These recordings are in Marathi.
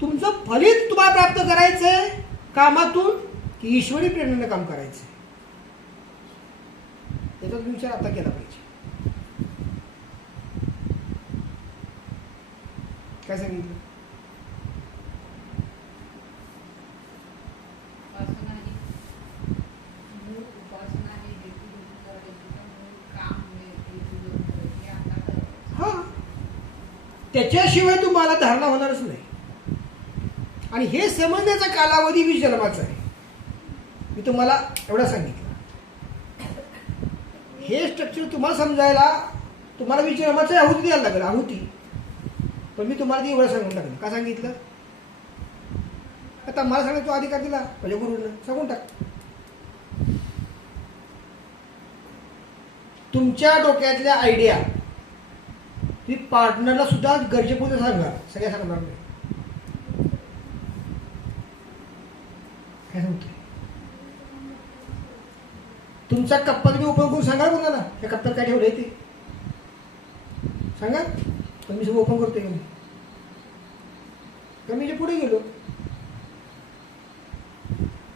तुमचं फलित तुम्हाला प्राप्त करायचंय कामातून की ईश्वरी प्रेरणेने काम करायचंय, याचा तुम्ही विचार आता केला पाहिजे. काय सांगितलं? हा, त्याच्याशिवाय तुम्हाला धारणा होणारच नाही. आणि हे समजण्याचा कालावधी 20 जन्माचा आहे. मी तुम्हाला एवढं सांगितलं. हे स्ट्रक्चर तुम्हाला समजायला तुम्हाला 20 जन्माची आहुती द्यायला लागेल, आहुती. पण मी तुम्हाला ती एवढं सांगून टाकलं. का सांगितलं? आता मला सांगायचा अधिकार दिला म्हणजे गुरुनं सांगून टाक. तुमच्या डोक्यातल्या आयडिया तुम्ही पार्टनरला सुद्धा गरजेपुरतं सांगा, सगळ्या सांगणार नाही. काय सांगतोय? तुमचा कप्पा तुम्ही ओपन करून सांगा कोणाला त्या कप्प्यात काय ठेवलंय ते सांगा. पण मी सगळं ओपन करतोय का मी जे पुढे गेलो.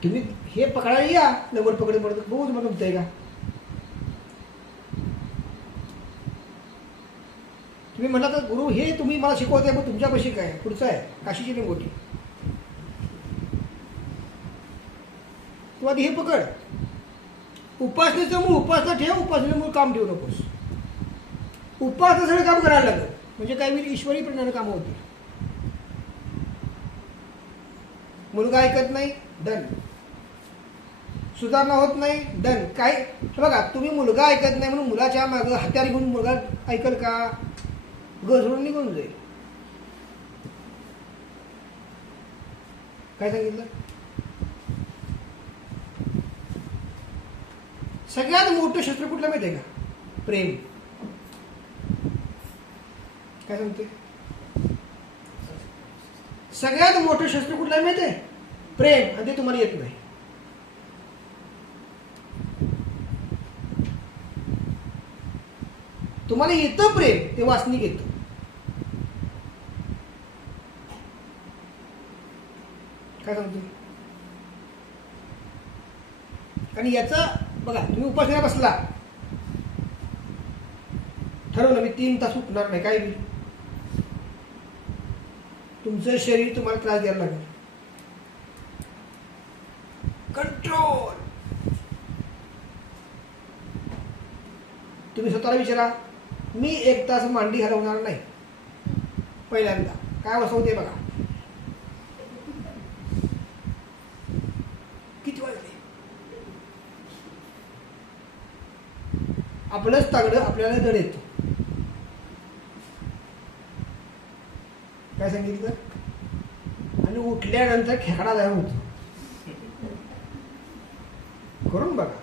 तुम्ही हे पकडायला या नंबर पकडे पडत बघू तुम्हाला जमतंय का. तुम्ही म्हणला तर गुरु हे तुम्ही मला शिकवताय मग तुमच्यापाशी काय पुढचं आहे काशीची लिंगोटी. तू आधी हे पकड. उपासनेचं मूळ उपासना ठेव, उपासनेचं मूळ काम ठेवू नकोस. उपासना सगळं काम करायला लागलं म्हणजे काय होईल, ईश्वरी प्रेरणाने कामं होतील. मुलगा ऐकत नाही, डन. सुधारणा होत नाही, डन. काय बघा, तुम्ही मुलगा ऐकत नाही म्हणून मुलाच्या मागं हत्यार घेऊन मुलगा ऐकल का? घसरून निघून जाईल. काय सांगितलं? सगळ्यात मोठं शस्त्र कुठलं माहिती आहे का? प्रेम. काय सांगते? सगळ्यात मोठं शस्त्र कुठलं माहिती आहे? प्रेम. आणि ते तुम्हाला येत नाही. तुम्हाला येतं प्रेम, ते वासनिक येतं. काय सांगतो? आणि याचा बघा, तुम्ही उपासनेला बसला, ठरवलं मी 3 तास उठणार नाही, काय होईल? तुमचं शरीर तुम्हाला त्रास द्यायला लागेल. कंट्रोल. तुम्ही स्वतःला विचारा, मी 1 तास मांडी हलवणार नाही. पहिल्यांदा काय अवस्था होते बघा. किती वाजले? आपलंच तागडं आपल्याला दड येतो. काय सांगितलं? आणि उठल्यानंतर खेकडा तयार होतो. करून बघा.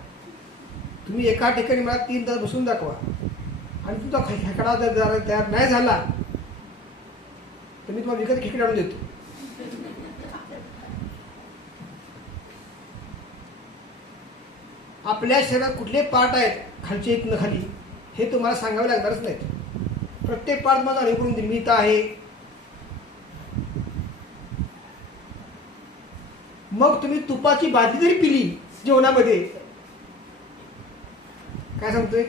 तुम्ही एका ठिकाणी मला 3 तास बसून दाखवा आणि तुमचा खेकडा जर तयार नाही झाला तर मी तुम्हाला विकत खेकडे आणून देतो. आपल्या शरीरात कुठले पार्ट आहेत खालचे इथनं खाली हे तुम्हाला सांगावे लागणारच नाहीत. प्रत्येक पार्ट माझा अनुभव करून देईल. मी इथं आहे. मग तुम्ही तुपाची भाजी जरी पिली जेवणामध्ये, काय सांगतोय?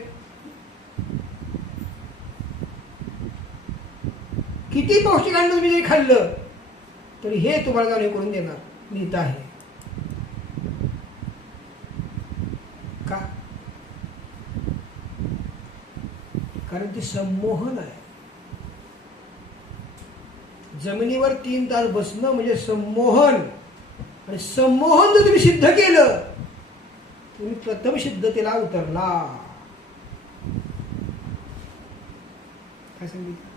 किती पौष्टिक अन्न तुम्ही जरी खाल्लं तरी हे तुम्हाला जाणीव करून देणार, मी इथं आहे. का? कारण ते संमोहन आहे. जमिनीवर 3 तास बसणं म्हणजे संमोहन. आणि संमोहन जर तुम्ही सिद्ध केलं, तुम्ही प्रथम सिद्धतेला उतरला. काय सांगितलं?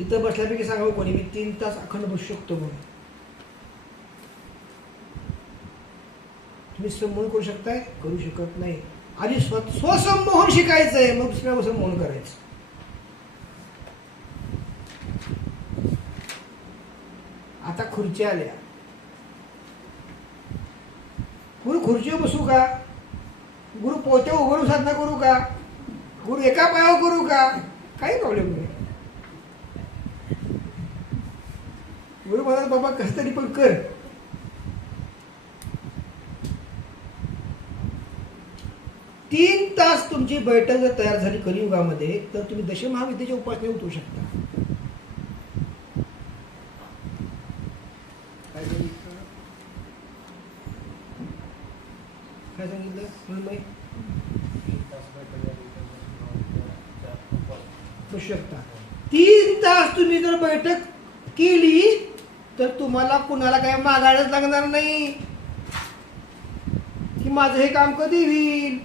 इथं बसल्यापैकी सांगावं कोणी मी 3 तास अखंड बसू शकतो म्हणून. तुम्ही संमोहन करू शकताय? करू शकत नाही. आधी स्वसंमोहन शिकायचंय, मग दुसऱ्या संमोहन करायचं. आता खुर्च्या आल्या. गुरु खुर्चीवर बसू का? गुरु पोत्यावर उभं साधना करू का? गुरु एका पायावर करू का? काही प्रॉब्लेम नाही. गुरु म्हणाला बाबा कसं तरी पण कर. तीन तास तुमची बैठक जर तयार झाली कलियुगामध्ये तर तुम्ही दशमहाविद्येच्या उपासने उतरू शकता. काय सांगितलं म्हणून बसू शकता. 3 तास तुम्ही जर बैठक केली तर तुम्हाला कुणाला काय मागायलाच लागणार नाही की माझं हे काम कधी होईल,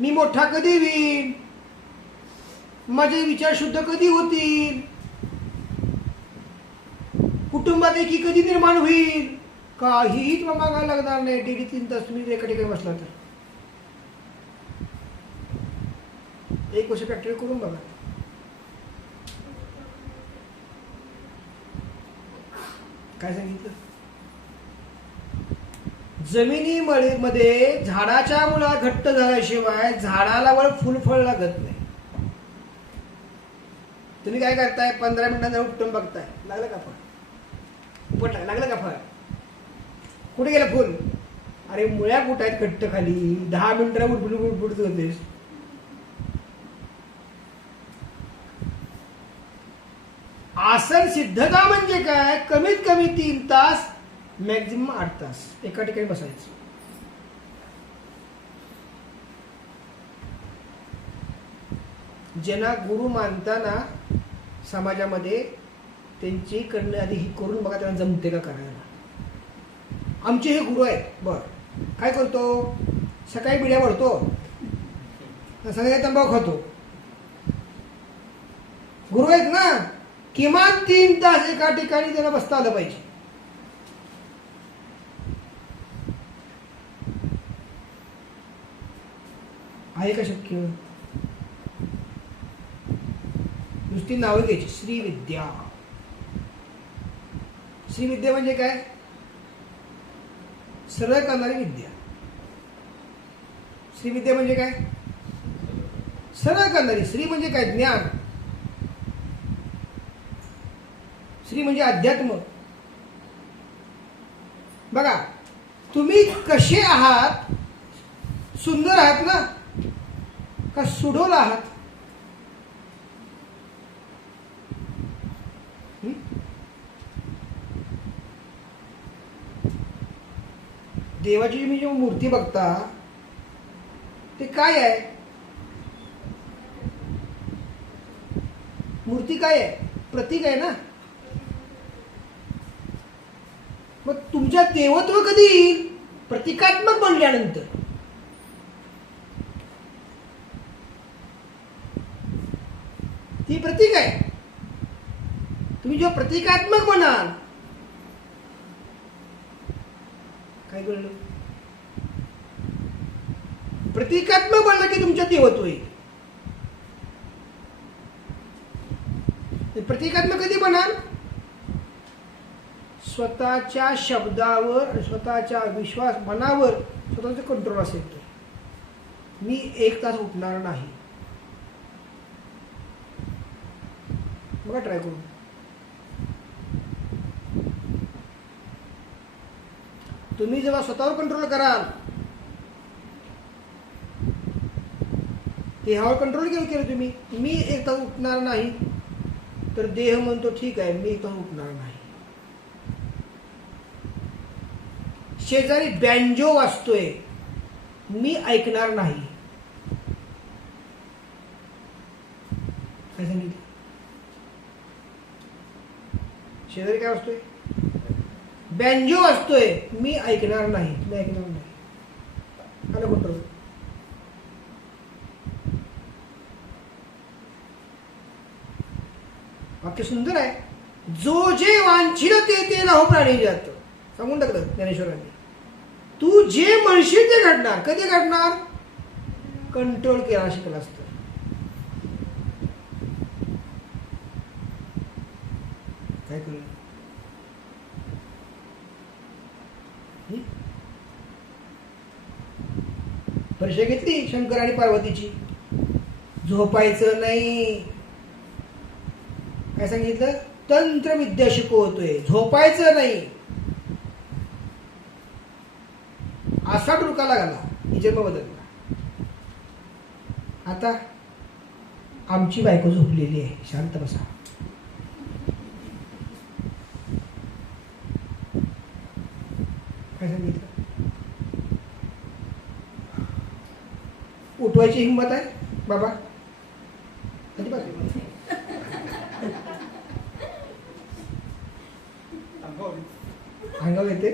मी मोठा कधी होईल, माझे विचार शुद्ध कधी होतील, कुटुंबात एकी कधी निर्माण होईल, काहीही तुम्हाला मागायला लागणार नाही. डेली 3 तास तुम्ही एका ठिकाणी बसला तर. 1 वर्ष प्रॅक्टिस करून बघा. काय सांगितलं? जमिनीमध्ये झाडाच्या मुळा घट्ट झाल्याशिवाय झाडाला वर फुलफळ लागत नाही. तुम्ही काय करताय? 15 मिनिटांना उपटून बघताय, लागलं का फळ? उपटलं, लागलं का फळ? कुठे गेलं फुल? अरे मुळ्या कुठं आहेत घट्ट खाली, 10 मिनिटांना उठबुट होतेस. आसन सिद्धता म्हणजे काय? कमीत कमी 3 तास, मॅक्झिमम 8 तास एका ठिकाणी बसायचं. ज्यांना गुरु मानताना समाजामध्ये त्यांची कडनं आधी ही करून बघा, त्यांना जमते का करायला. आमचे हे गुरु आहेत. बर, काय करतो? सकाळी बिड्या भरतो, संध्याकाळी तंबाखू खातो. गुरु आहेत ना, किमान 3 तास एका ठिकाणी त्याला बसता आलं पाहिजे. आहे का शक्य? नुसती नावं घ्यायची. श्रीविद्या. श्रीविद्या म्हणजे काय? सरळ करणारी विद्या. श्रीविद्या म्हणजे काय? सरळ करणारी. श्री म्हणजे काय? ज्ञान. श्री म्हणजे अध्यात्म. बघा, तुम्ही कसे आहात? सुंदर आहात ना, का सुडोल आहात? देवाची तुम्ही जेव्हा मूर्ती बघता ते काय आहे? मूर्ती काय आहे? प्रतीक आहे ना. मग तुमच्या देवत्व कधी येईल? प्रतिकात्मक बनल्यानंतर. ती प्रतीक आहे. तुम्ही जेव्हा प्रतिकात्मक बनाल, काय कळलं? प्रतिकात्मक बनलं की तुमच्या देवत्व येईल. प्रतिकात्मक कधी बनाल? स्वतःच्या शब्दावर, स्वतःच्या विश्वास मनावर स्वतःचं कंट्रोल असेल तर. मी 1 तास उठणार नाही. बघा, ट्राय करून. तुम्ही जेव्हा स्वतःवर कंट्रोल कराल, देहावर कंट्रोल केलं तुम्ही, मी 1 तास उठणार नाही, तर देह म्हणतो ठीक आहे, मी 1 तास उठणार नाही. शेजारी बँजो वाजतोय, मी ऐकणार नाही. काय सांगितलं? शेजारी काय वाजतोय? बँजो वाजतोय, मी ऐकणार नाही. मी ऐकणार नाही. आलं कंट्रोल. वाक्य सुंदर आहे. जो जे वांछिल ते राहो प्राणी जात. सांगून टाकलं ज्ञानेश्वरांनी. तू जे म्हणशील ते घडणार. कधी घडणार? कंट्रोल केला शिकला असतं. काय कळलं? परीक्षा घेतली शंकर आणि पार्वतीची. झोपायचं नाही, काय सांगितलं? तंत्रविद्या शिकवतोय, झोपायचं नाही. असा डुलका लागला, जन्म बदलला. आता आमची बायको झोपलेली आहे, शांत बसा. काय सांगितलं? उठवायची हिंमत आहे बाबा? अजिबात नाही. अंगावर येते.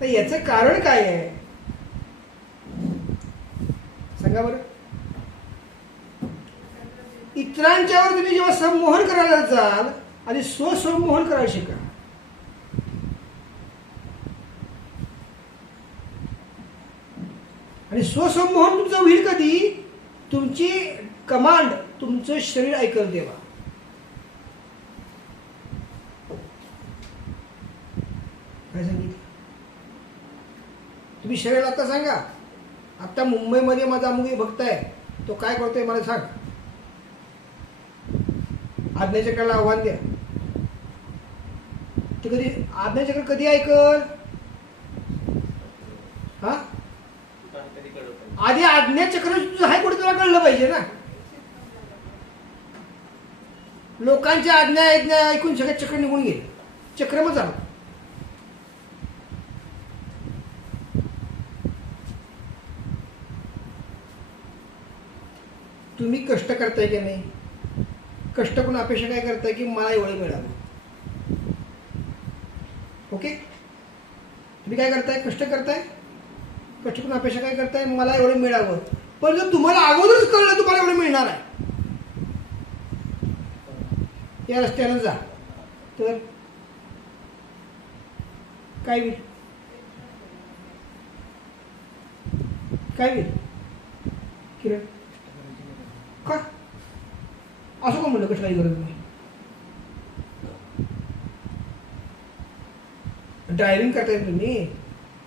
तर याचं कारण काय आहे सांगा बरं. इतरांच्यावर तुम्ही जेव्हा संमोहन करायला जाल आणि स्वसंमोहन करायला शिका. आणि स्वसंमोहन तुमचं होईल कधी? तुमची कमांड तुमचं शरीर ऐकल तेव्हा. काय सांगितलं? तुम्ही शरीराला आता सांगा, आता मुंबईमध्ये माझा अमुक भक्त आहे, तो काय करतोय मला सांग. आज्ञाचक्राला आव्हान द्या. ते कधी आज्ञाचक्र कधी ऐकल? हा, आधी आज्ञाचक्र तुझं आहे कुठे तुला कळलं पाहिजे ना. लोकांच्या आज्ञा ऐकून सगळं चक्र निघून गेलं, चक्र मग झालं. तुम्ही कष्ट करताय की नाही? कष्ट करून अपेक्षा काय करताय की मला एवढं मिळावं. ओके, तुम्ही काय करताय? कष्ट करताय, कष्ट करून अपेक्षा काय करताय? मला एवढं मिळावं. पण जर तुम्हाला अगोदरच कळलं तुम्हाला एवढं मिळणार आहे, या रस्त्यानं जा, तर काय होईल? काय होईल किरण? का असं का म्हणलं? कशाला गरज नाही. ड्रायव्हिंग करताय तुम्ही,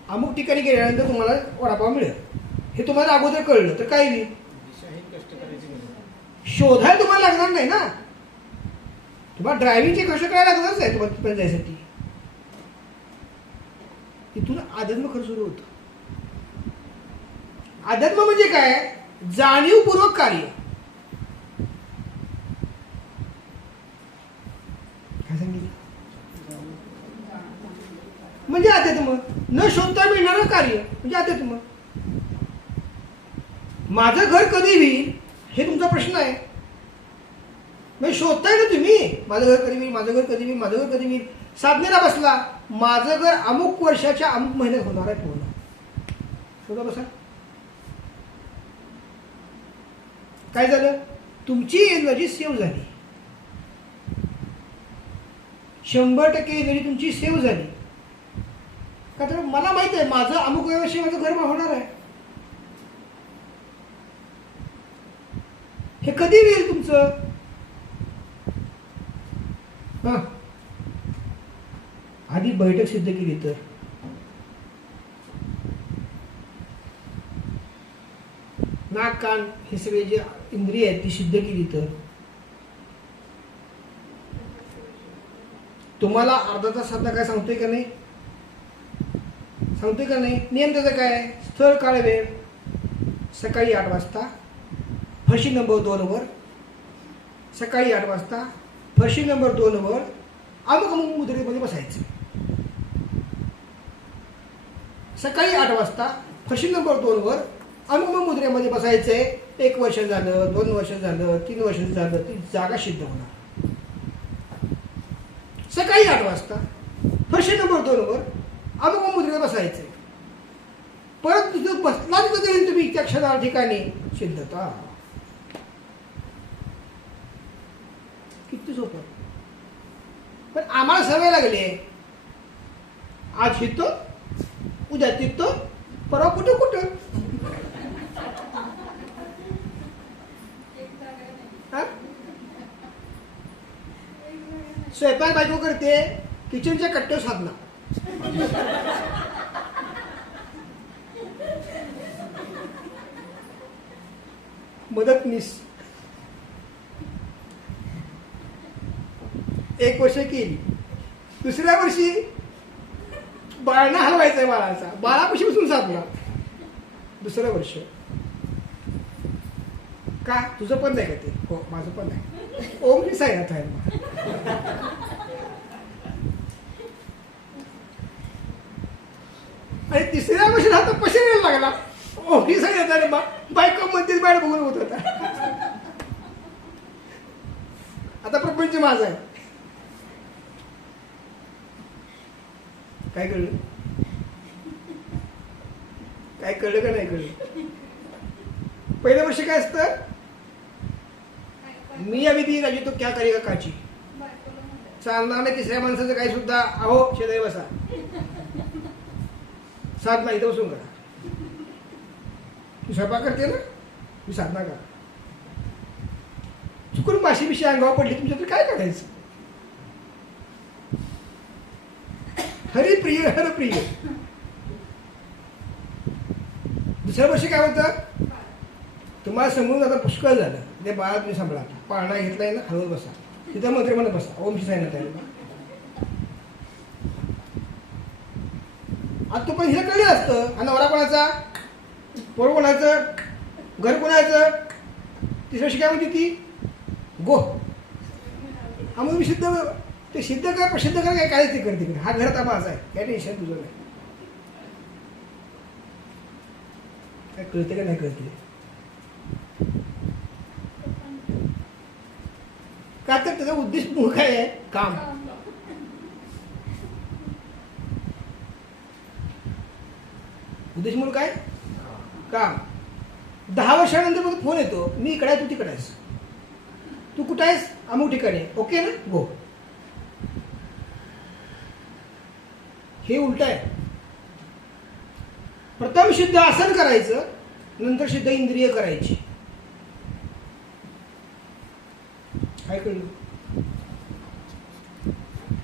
अमुक ठिकाणी गेल्यानंतर तुम्हाला वडापाव मिळेल हे तुम्हाला अगोदर कळलं तर काय होईल? शोधायला तुम्हाला लागणार नाही ना. तुम्हाला ड्रायव्हिंगचे कष्ट करायला लागणारच आहे तुम्हाला तिथे जायसाठी. तिथून अध्यात्म खरं सुरू होतं. अध्यात्म म्हणजे काय? जाणीवपूर्वक कार्य. काय सांगितलं? म्हणजे अध्यात्म. न शोधता मिळणारं कार्य म्हणजे अध्यात्म. माझं घर कधी होईल हे तुमचा प्रश्न आहे. म्हणजे शोधताय ना तुम्ही, माझं घर कधी होईल, माझं घर कधी होईल, माझं घर कधी होईल. साधनेला बसला, माझं घर अमुक वर्षाच्या अमुक महिन्यात होणार आहे पूर्ण. शोधा बसा. काय झालं? तुमची एनर्जी सेव्ह झाली. 100% एनर्जी तुमची सेव्ह झाली. का तर मला माहित आहे माझं अमुक वर्षी माझं घर होणार आहे. हे कधी होईल तुमचं? हा, आधी बैठक सिद्ध केली तर. नाक कान हे सगळे जे इंद्रिय आहेत ती सिद्ध केली तर. तुम्हाला अर्धा तास साधना काय सांगतोय का नाही? सांगतोय का नाही? नियम त्याचा काय? स्थळ काळ वेळ सकाळी 8 वाजता फरशी नंबर 2 वर. सकाळी 8 वाजता फरशी नंबर 2 वर अमुक अमुक मुद्रेमध्ये बसायचं. सकाळी 8 वाजता फरशी नंबर 2 वर अमुक अमुक मुद्रेमध्ये बसायचंय. 1 वर्ष झालं, 2 वर्ष झालं, 3 वर्ष झालं, ती जागा सिद्ध होणार. सकाळी 8 वाजता फरशी नंबर 2 वर अमुक अमुक मुद्रेमध्ये बसायचंय. परत तिथं बसला तिथं तुम्ही त्या क्षणा ठिकाणी सिद्धता. किती सोपं. पण आम्हाला सवय लागली, आज हितो उद्या तिथं परवा कुठं कुठं. स्वयंपाक बायको करते, किचनच्या कट्ट्यावर साधना. मदतनीस 1 वर्ष केली. दुसऱ्या वर्षी बाळणं हलवायचंय बाळाचा, बाळापाशी बसून साधला. दुसरं वर्ष का तुझं पण नाही का ते? हो माझं पण नाही. ओमची साईनाथ आहे. आणि तिसऱ्या वर्षी राहतो पशायला लागला. ओमची साईनाथ आहे. बायको म्हणतेच बाहेर बघून होत होता. आता प्रपंच माझा आहे. काय कळलं? काय कळलं का नाही कळलं? पहिल्या वर्षी काय असतं? मी अभी भी राजी तो क्या करेगा काची. चालणार नाही तिसऱ्या माणसाचं काही सुद्धा. अहो शेजारी बसा, साधना इथं बसून करा. तू स्वयंपाक करते ना, तू साधना करा. चुकून माशी बिशी अंगावर पडली तुमच्या तर काय करायचं? हरिप्रिय हरप्रिय. दुसऱ्या वर्षी काय होतं? तुम्हाला समजून आता पुष्कळ झालं. ते बाळा तुम्ही सांभाळा. पाळणा घेतलाय ना, हळूच बसा. तिथं मंत्री म्हणत बसा. ओमची साईनाथ आहे. आता तो पण हिला कळलं असतं. आणि नवरा कोणाचा, पोर कोणाचं, घर कोणाचं. तिसऱ्या वर्षी काय म्हणते ती? गो. आम्हाला मी सिद्ध, ते सिद्ध कर प्रसिद्ध कर काय काय ते करते. हा घर आता माझा आहे, काय टेन्शन तुझं नाही. काय कळते का नाही कळते? का तर त्याचा उद्देश मूळ काय आहे? काम. उद्देश मूळ काय? काम. 10 वर्षानंतर मग फोन येतो, मी इकडे आहे तू तिकडे आहेस. तू कुठं आहेस? अमुक ठिकाणी. ओके ना, गो. हे उलट आहे. प्रथम सिद्ध आसन करायचं, नंतर सिद्ध इंद्रिय करायची. काय कळलं?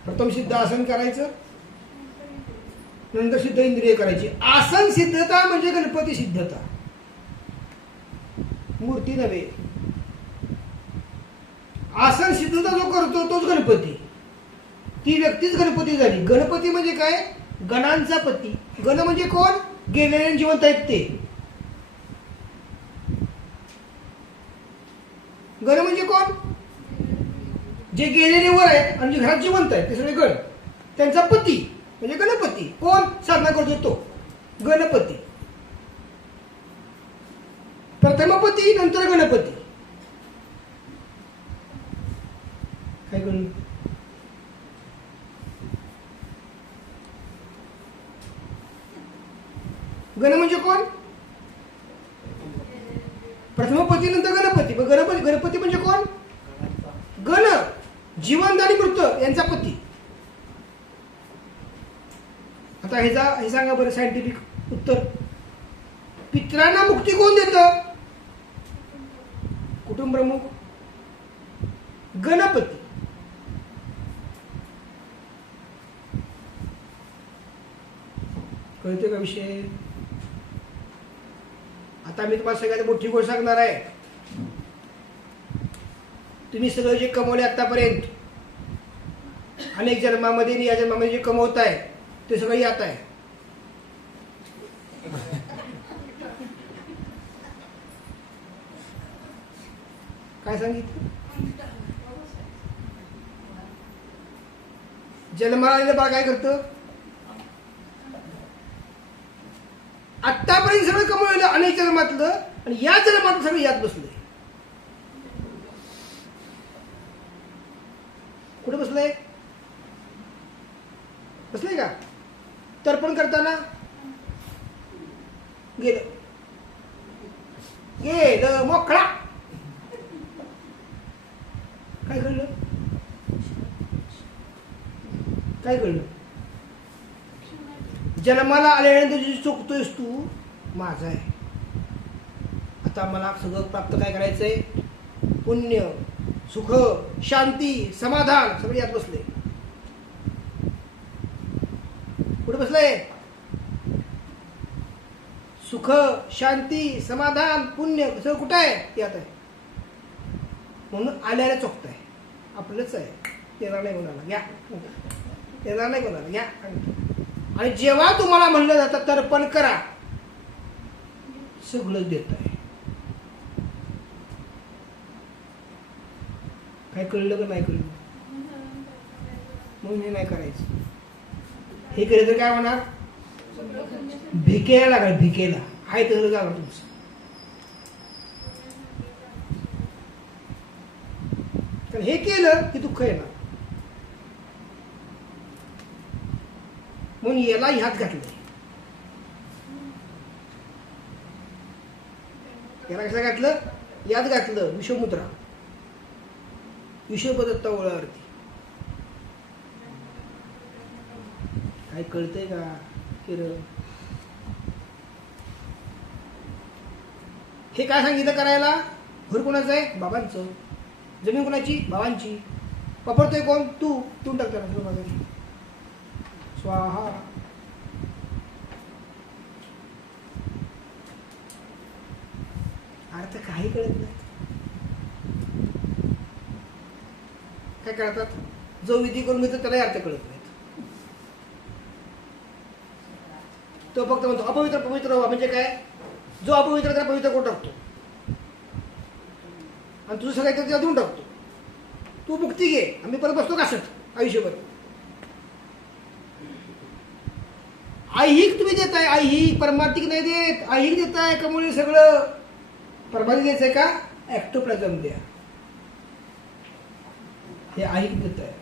प्रथम सिद्ध आसन करायचं, नंतर सिद्ध इंद्रिय करायची. आसन सिद्धता म्हणजे गणपती सिद्धता, मूर्ती नव्हे. आसन सिद्धता जो करतो तोच गणपती. ती व्यक्तीच गणपती झाली. गणपती म्हणजे काय? गणांचा पती. गण म्हणजे कोण? गेलेले जिवंत आहेत ते. गण म्हणजे कोण? जे गेलेले वर आहेत आणि जे घरात जिवंत आहेत ते सगळे गण. त्यांचा पती म्हणजे गणपती. कोण साधना करतो तो? गणपती. प्रथमपती नंतर गणपती. काय कळलं? गण म्हणजे कोण? प्रथमपती नंतर गणपती. गणपती म्हणजे कोण? गण, जिवंत आणि मृत यांचा पती. आता हे सांगा बरं सायंटिफिक उत्तर. पितरांना मुक्ती कोण देतं? कुटुंब प्रमुख गणपती. कळते का विषय? आता मी तुम्हाला सगळ्यात मोठी गोष्ट सांगणार आहे. तुम्ही सगळं जे कमवले आतापर्यंत, अनेक जन्मामध्ये आणि या जन्मामध्ये जे कमवत आहे ते सगळं यात आहे. काय सांगितलं? जन्माला आलेलं बाळ काय करतं? आतापर्यंत सगळं कमवलेलं अनेक जन्मातलं आणि या जन्मात सगळं यात बसले. कुठे बसलंय? बसलंय का? तर्पण करताना गेलं मोकळा. काय कळलं? काय कळलं? जन्माला आल्यानंतर जी चुकतोयस तू माझा आहे. आता मला सगळं प्राप्त काय करायचंय? पुण्य, सुख, शांती, समाधान सगळे यात बसले. कुठे बसलंय? सुख, शांती, समाधान, पुण्य सगळं कुठं आहे? यात आहे. म्हणून आल्याला चुकत आहे. आपलंच आहे. देणार नाही कोणाला, घ्या. देणार नाही कोणाला, घ्या. आणि जेव्हा तुम्हाला म्हणलं जातं तर्पण करा, सगळं देत आहे. काय कळलं का नाही कळलं? म्हणून हे नाही करायचं. हे केलं तर काय होणार? भिकेला लागेल, भिकेला. आहे तर जाणार तुमचं. कारण हे केलं की दुःख येणार. म्हणून याला ह्यात घातलं. याला कसं घातलं? यात घातलं. विश्वमुद्रा, विश्वपदत्ता ओळावरती. काय कळतंय का? हे काय सांगितलं करायला? घर कोणाचं आहे? बाबांचं. जमीन कोणाची? बाबांची. वापरतोय कोण? तू. तू टाकतो ना स्वाहा. अर्थ काही कळत नाही. काय कळतात? जो विधी करून घेतो त्यालाही अर्थ कळत नाही. तो फक्त म्हणतो अपवित्र पवित्र व्हा. म्हणजे काय? जो अपवित्र त्याला पवित्र करून टाकतो आणि तुझं सगळं त्याला देऊन टाकतो. तू मुक्ती घे, आम्ही परत बसतो कासट आयुष्यभर. ऐहिक तुम्ही देताय, ऐहिक. परमार्थिक नाही देत, ऐहिक देताय. कमुळे सगळं परमार्थिक द्यायचंय का? ॲक्टोप्लाझम द्या. हे ऐहिक देत आहे.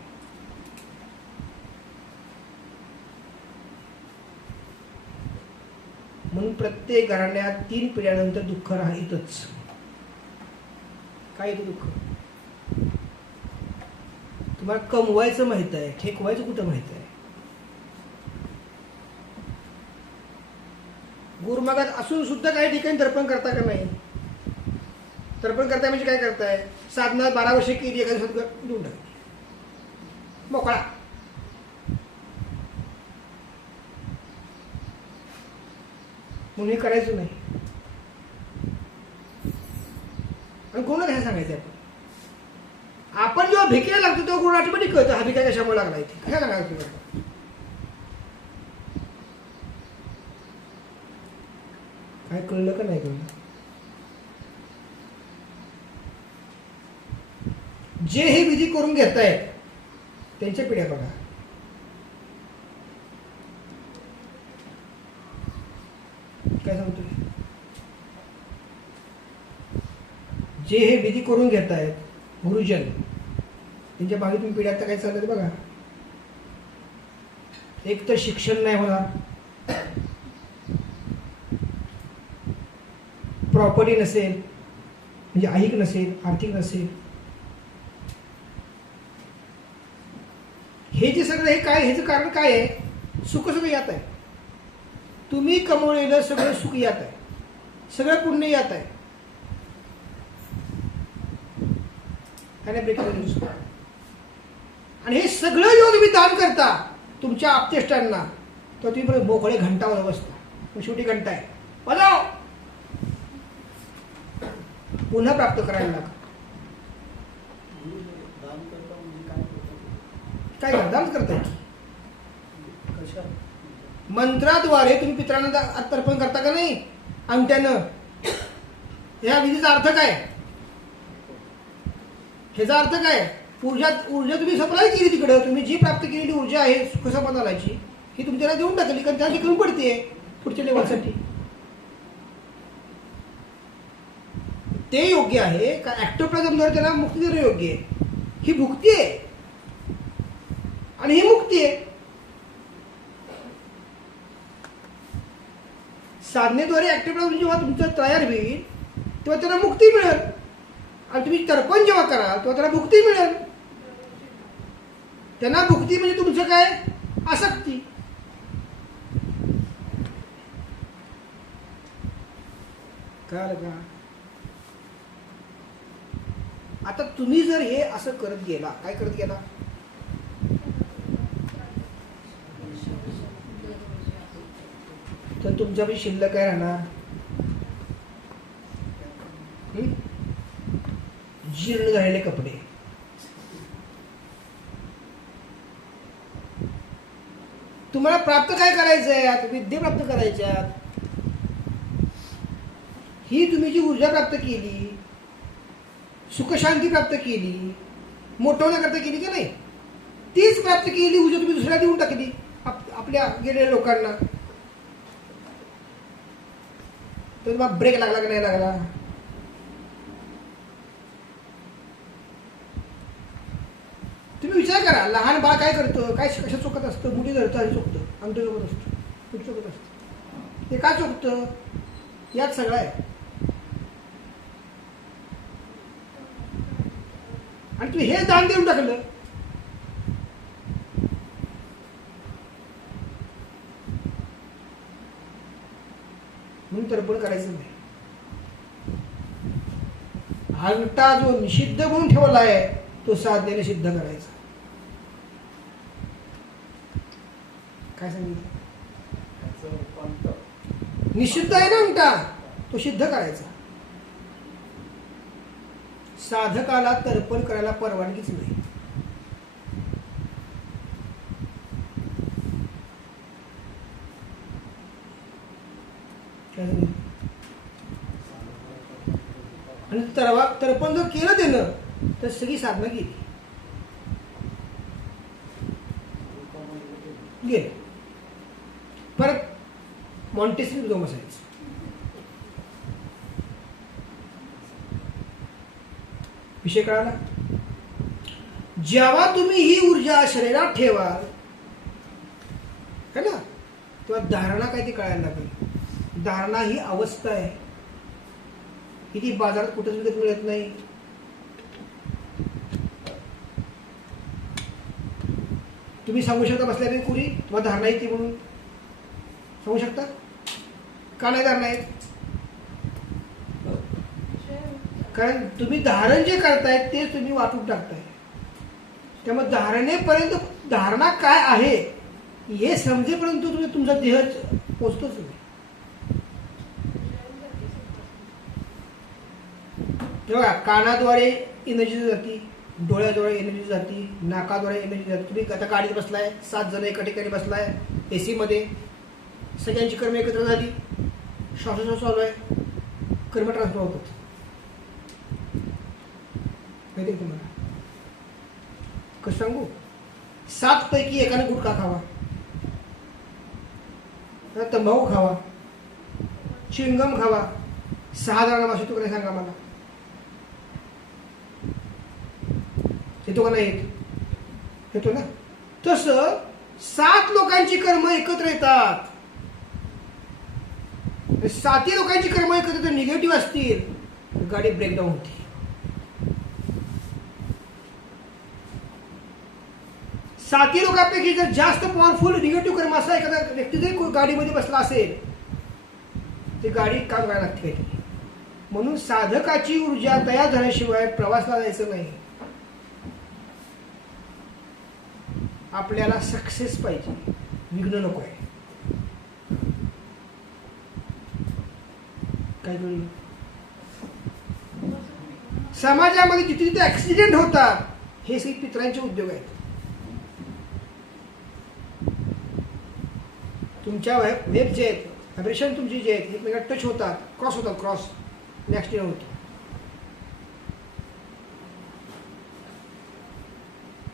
म्हणून प्रत्येक घराण्यात 3 पिढ्यानंतर दुःख राहितच. काय येतं दुःख? तुम्हाला कमवायचं माहित आहे, ठेकवायचं कुठं माहित आहे? गुरुमागात असून सुद्धा काही ठिकाणी तर्पण करता का नाही? तर्पण करताय म्हणजे काय करताय? साधना 12 वर्ष केली, एखाद्या दिवसात देऊन टाकली, मोकळा. म्हणून हे करायचं नाही. आणि कोणाला काय सांगायचं आपण? आपण जेव्हा भिकेला लागतो तेव्हा कोण ऑटोमॅटिक कळतं हा भिका कशामुळे लागला इथे. काय सांगायचं तुम्हाला? काय कळलं का नाही कळलं? जे हे विधी करून घेत आहेत त्यांच्या पिढ्या बघा. काय सांगतोय? जे हे विधी करून घेत आहेत गुरुजन, त्यांच्या मागे तुम्ही पिढ्यात काय चाललं बघा. एक तर शिक्षण नाही होणार, प्रॉपर्टी नसेल, म्हणजे ऐहिक नसेल, आर्थिक नसेल. हे जे सगळं हे काय, ह्याचं कारण काय आहे? सुख सगळं यात आहे. तुम्ही कमवलेलं सगळं सुख यात आहे, सगळं पुण्य यात आहे. आणि हे सगळं जेव्हा तुम्ही दान करता तुमच्या आपतेष्टांना, तर तुम्ही बरं मोकळे घंटावर बसता. शेवटी घंटा आहे, बजाव, पुन्हा प्राप्त करायला लागा. काय दान करताय? मंत्राद्वारे तुम्ही पितरांना तर्पण करता का नाही? अंगठ्यानं. ह्या विधीचा अर्थ काय? ह्याचा अर्थ काय? ऊर्जा तुम्ही सप्लाय केली तिकडं. तुम्ही जी प्राप्त केलेली ऊर्जा आहे सुखसमाधानाची, ही तुमच्याला देऊन टाकली, कारण त्याची कमी पडते पुढच्या लेवलसाठी. ते योग्य आहे का? ॲक्टोप्लाझमद्वारे त्याला मुक्ती देणं योग्य आहे. ही भुक्ती आहे आणि ही मुक्ती आहे. साधनेद्वारे ॲक्टोप्लाझम जेव्हा तुमचं तयार होईल तेव्हा त्याला मुक्ती मिळेल. आणि तुम्ही तर्पण जेव्हा कराल तेव्हा त्याला भुक्ती मिळेल. त्यांना भुक्ती म्हणजे तुमचं काय? आसक्ती. कळलं का? आता तुम्ही जर हे असं करत गेला, काय करत गेला? तर तुमच्यापाशी शिल्लक काय राहणार? जीर्ण झालेले कपडे. तुम्हाला प्राप्त काय करायचं आहे? विद्या प्राप्त करायच्या. ही तुम्ही जी ऊर्जा प्राप्त केली, सुखशांती प्राप्त केली, मोठवण्याकरता केली की नाही, तीच प्राप्त केली ऊर्जा तुम्ही दुसऱ्या देऊन टाकली आपल्या गेलेल्या लोकांना. तर तुम्हाला ब्रेक लागला की नाही लागला? तुम्ही विचार करा, लहान बाळ काय करतं, काय कशा चुकत असतं? मुली धरतं आणि चुकतं, आमचं चुकत असतं, कुठं चुकत असतं, ते का चुकतं? यात सगळं आहे. आणि तुम्ही हे दान देऊन टाकलं. म्हणून तर्पण करायचं नाही. अंगठा जो निषिद्ध म्हणून ठेवला आहे तो साधनेने सिद्ध करायचा. काय सांगितलं? निषिद्ध आहे ना अंगठा, तो सिद्ध करायचा. साधकाला तर्पण करायला परवानगीच नाही. आणि तर्पण जर केलं त्यानं तर सगळी साधना गेली. परत मॉन्टेसरी जाऊन बसायचं. विषय कळाला? जेव्हा तुम्ही ही ऊर्जा शरीरात ठेवाल है ना, तेव्हा धारणा काय ते कळायला लागेल. धारणा ही अवस्था आहे, ही ती बाजारात कुठेच विकत मिळत नाही. तुम्ही सांगू शकता बसल्या तरी कुणी तुम्हाला धारणा येते म्हणून सांगू शकता? का नाही धारणा येत? कारण तुम्ही धारण जे करताय ते तुम्ही वाटून टाकताय. त्यामुळे धारणेपर्यंत धारणा काय आहे हे समजेपर्यंत तुम्ही तुमचा देह पोचतोच नाही. तेव्हा कानाद्वारे एनर्जी जाती, डोळ्याद्वारे एनर्जी जाती, नाकाद्वारे एनर्जी जाते. तुम्ही आता गाडीत बसलाय, 7 जण एका ठिकाणी बसलाय AC मध्ये, सगळ्यांची कर्म एकत्र झाली, श्वासोश्वास चालू आहे, कर्म ट्रान्सफर होतात. माहिती आहे तुम्हाला? कसं सांगू? 7 पैकी एकाने गुटखा खावा, तंबाखू खावा, च्युइंगम खावा, 6 जणांना मासे तुकडे सांगा मला. येतो का नाही येत? येतो ना? तसं 7 लोकांची कर्म एकत्र येतात. 7 लोकांची कर्म एकत्र निगेटिव्ह असतील तर गाडी ब्रेकडाऊन होती. 7 लोकांपैकी जर जास्त पॉवरफुल निगेटिव्ह कर्म असा एखादा व्यक्ती जर गाडीमध्ये बसला असेल ती गाडी काम करायला लागते काहीतरी. म्हणून साधकाची ऊर्जा तयार झाल्याशिवाय प्रवासला जायचं नाही. आपल्याला सक्सेस पाहिजे, विघ्न नको आहे. काय कळलं? समाजामध्ये जिथे जिथे ऍक्सिडेंट होतात हे सगळे पितरांचे उद्योग आहेत. तुमच्या वेब जे आहेत, व्हायब्रेशन तुमची जे आहेत एकमेकांना टच होतात, क्रॉस होतात, क्रॉस ऍक्सिडेंट होतो.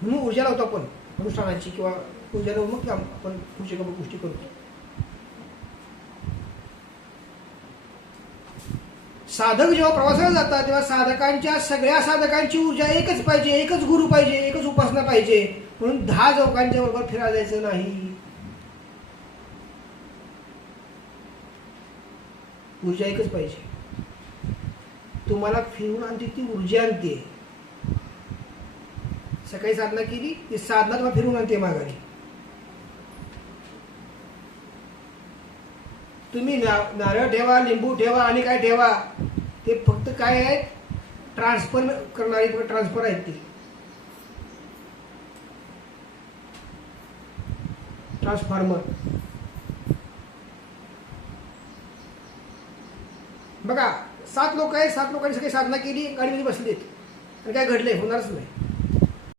म्हणून ऊर्जा लावतो आपण अनुष्ठानाची, किंवा ऊर्जा लावून मग आपण पुढची गोष्टी करतो. साधक जेव्हा प्रवासाला जातात तेव्हा साधकांच्या सगळ्या साधकांची ऊर्जा एकच पाहिजे, एकच गुरु पाहिजे, एकच उपासना पाहिजे. म्हणून 10 लोकांच्या बरोबर फिरायला जायचं नाही. ऊर्जा एकच पाहिजे. तुम्हाला फिरून आणते ती ऊर्जा आणते. सकाळी साधना केली ती साधना तुम्हाला फिरून आणते माघारी. तुम्ही नारळ ठेवा, लिंबू ठेवा आणि काय ठेवा, ते फक्त काय आहेत? ट्रान्सफर करणारी ट्रान्सफर आहेत. ते ट्रान्सफॉर्मर. बघा 7 लोक आहेत, 7 लोकांनी सगळी साधना केली, गाडीमध्ये बसलीत आणि काय घडलंय? होणारच नाही.